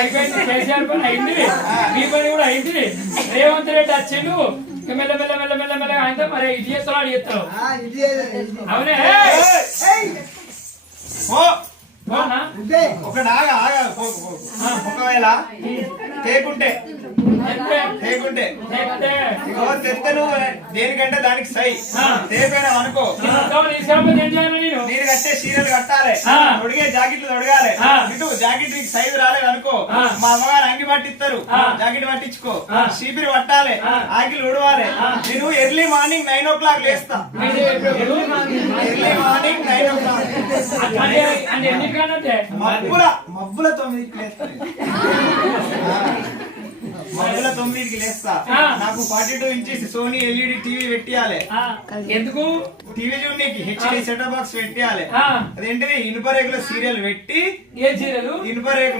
అయిపోయింది, కేసీఆర్ పని అయింది, మీ పని కూడా అయింది. రేవంత్ రెడ్డి వచ్చిండు మెల్ల మెల్ల మెల్ల మెల్ల మెల్ల ఆయన మరి ఇది చేస్తాడు అది చేస్తాడు. అవునే ఒకవేళ తేకుంటే తెత్తను దేనికంటే దానికి సై తేపోయినా అనుకో, నేను కట్టే చీరలు కట్టాలి, తొడిగే జాకెట్లు తొడగాలి, ఇటు జాకెట్ నీకు సైజు రాలేదు అనుకో, మా అమ్మగారు అంగి పట్టిస్తారు, జాకెట్ పట్టించుకో, చీపిరి పట్టాలి, ఆకిలు ఉడవాలి. నేను ఎర్లీ మార్నింగ్ 9 o'clock లేస్తా, ఎర్లీ మార్నింగ్ 9 o'clock మబ్బుల 9కి లేస్తా, మబ్బుల 9కి లేస్తా. నాకు 42 inches సోనీ ఎల్ఈడి టీవీ పెట్టియాలి. ఎందుకు? టీవీ చూడడానికి హెచ్డి సెటప్ బాక్స్ పెట్టియాలి. అదేంటిది ఇనుప రేకుల సీరియల్ పెట్టి, ఏ సీరియల్? ఇనుప రేకులు